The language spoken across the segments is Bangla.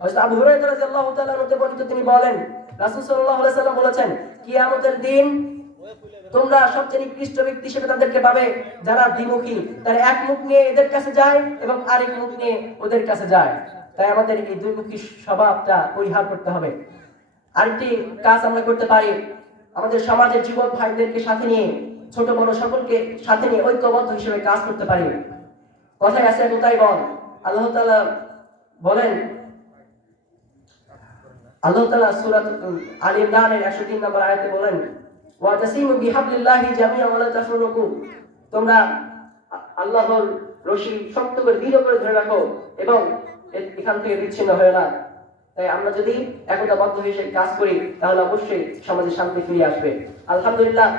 হযরত আবু হুরায়রা রাদিয়াল্লাহু তাআলা হতে বর্ণিত, তিনি বলেন রাসূল সাল্লাল্লাহু আলাইহি সাল্লাম বলেছেন, কিয়ামতের দিন তোমরা সবচেয়ে নিকৃষ্ট ব্যক্তি হিসেবে তাদেরকে পাবে যারা দ্বিমুখী, তারা এক মুখ নিয়ে এদের কাছে যায় এবং আরেক মুখ নিয়ে ওদের কাছে যায়। তাই আমাদের এই দুইমুখী স্বভাবটা পরিহার করতে হবে। আরেকটি কাজ আমরা করতে পারি, আমাদের সমাজের যুবক ভাইদেরকে সাথে নিয়ে, ছোট বড় সকলকে সাথে নিয়ে ঐক্যবদ্ধ হিসেবে কাজ করতে পারি। কথায় আছে কোথায় বল। আল্লাহ তাআলা বলেন, আল্লাহ তাআলা সূরা আলে ইমরানের 103 নম্বর আয়াতে বলেন, ওয়াতাসিমু বিহাবলিল্লাহি জামিআন ওয়া লা তাফাররাকু, তোমরা আল্লাহর রশি শক্ত করে দৃঢ় করে ধরে রাখো এবং এখান থেকে বিচ্ছিন্ন হয়ো না। তাই আমরা যদি একতাবদ্ধ হয়ে কাজ করি তাহলে অবশ্যই সমাজে শান্তি ফিরে আসবে। আলহামদুলিল্লাহ,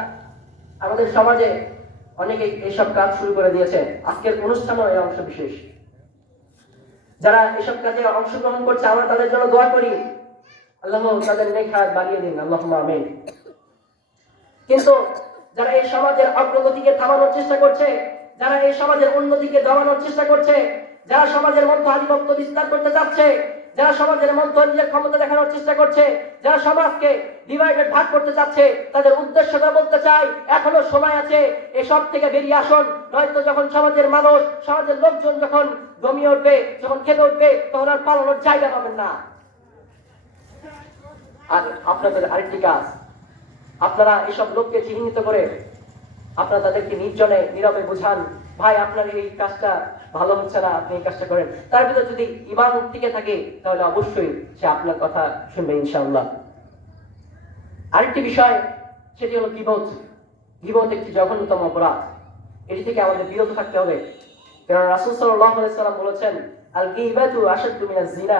আমাদের সমাজে অনেকে এইসব কাজ শুরু করে দিয়েছে। আজকের অনুষ্ঠানও এর অংশ বিশেষ। যারা এসব কাজে অংশগ্রহণ করছে আমরা তাদের জন্য দোয়া করি, আল্লাহ তাদের নেক হায়াত বাড়িয়ে দিন, আল্লাহুম্মা আমিন। কিন্তু যারা এই সমাজের অগ্রগতিকে থামানোর চেষ্টা করছে, যারা এই সমাজের উন্নতিকে দমানোর চেষ্টা করছে, যারা সমাজের মধ্যে আধিপত্য বিস্তার করতে চাচ্ছে, যারা সমাজের মধ্যে নিজের ক্ষমতা দেখানোর চেষ্টা করছে, যারা সমাজকে ডিভাইডেড ভাগ করতে চাচ্ছে, তাদের উদ্দেশ্যটা বলতে চাই, এখনো সময় আছে, এসব থেকে বেরিয়ে আসুন। নয়তো যখন সমাজের মানুষ, সমাজের লোকজন যখন জমিয়ে উঠবে, যখন খেতে উঠবে, তখন আর পালানোর জায়গা পাবেন না। আর আপনাদের আরেকটি কাজ, আপনারা এসব লোককে চিহ্নিত করে আপনারা তাদেরকে নির্জনে নীরবে বোঝান, ভাই আপনার এই কাজটা ভালো হচ্ছে না, আপনি এই কাজটা করেন। তার ভিতরে যদি ঈমান টিকে থাকে তাহলে অবশ্যই সে আপনার কথা শুনবে ইনশাআল্লাহ। আরেকটি বিষয়, সেটি হলো গীবত। গীবত একটি জঘন্যতম অপরাধ, এটি থেকে আমাদের বিরত থাকতে হবে। কারণ রাসূল সাল্লাল্লাহু আলাইহি সাল্লাম বলেছেন, আল গীবাতু আশাদ্দু মিনাজ জিনা,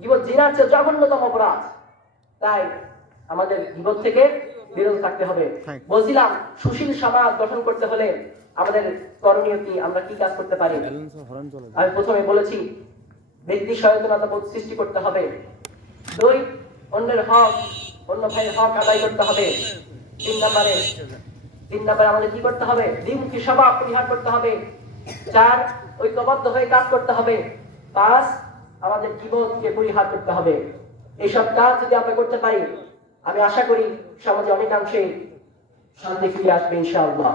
গীবত জিনার চেয়ে জঘন্যতম অপরাধ। তাই আমাদের গীবত থেকে বিরত থাকতে হবে। বলছিলাম, সুশীল সমাজ গঠন করতে হলে আমাদের করণীয় কি, আমরা কি কাজ করতে পারি। আমি প্রথমে বলেছি, ব্যক্তি সচেতনতা বোধ সৃষ্টি করতে হবে। 2, অন্যের হক, অন্য ভাইয়ের হক আদায় করতে হবে। 3 নম্বরে আমাদের কি করতে হবে, দ্বিমুখী স্বভাব পরিহার করতে হবে। 4, ঐক্যবদ্ধ হয়ে কাজ করতে হবে। 5, আমাদের গীবতকে পরিহার করতে হবে। এইসব কাজ যদি আমরা করতে পারি, আমি আশা করি সমাজে অনেকাংশে শান্তি ফিরে আসবে ইনশাআল্লাহ।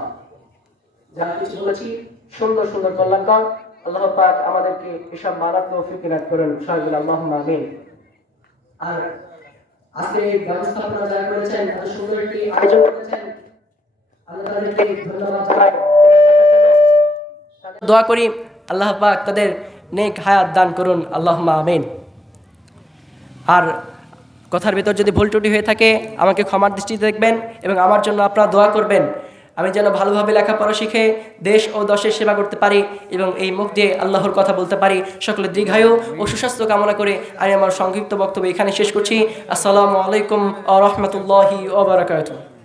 যা কিছু বলেছি সুন্দর সুন্দর কল্যাণকর, আল্লাহ পাক আমাদেরকে এসব মানার তৌফিক দান করুন, সবাই আল্লাহুম্মা আমিন। আর আজকে এই ব্যবস্থাপনা যারা করেছেন, এত সুন্দর একটি আয়োজন করেছেন, আল্লাহ তাদেরকে ধন্যবাদ জানাই। দোয়া করি আল্লাহ পাক তাদের নেক হায়াত দান করুন, আল্লাহুম্মা আমিন। আর কথার ভিতর যদি ভুল ত্রুটি হয়ে থাকে আমাকে ক্ষমার দৃষ্টিতে দেখবেন এবং আমার জন্য আপনারা দোয়া করবেন, আমি যেন ভালোভাবে লেখাপড়া শিখে দেশ ও দশের সেবা করতে পারি এবং এই মুখ দিয়ে আল্লাহর কথা বলতে পারি। সকলে দীর্ঘায়ু ও সুস্বাস্থ্য কামনা করে আমি আমার সংক্ষিপ্ত বক্তব্য এখানে শেষ করছি। আসসালামু আলাইকুম ওয়া রাহমাতুল্লাহি ওয়া বারাকাতুহু।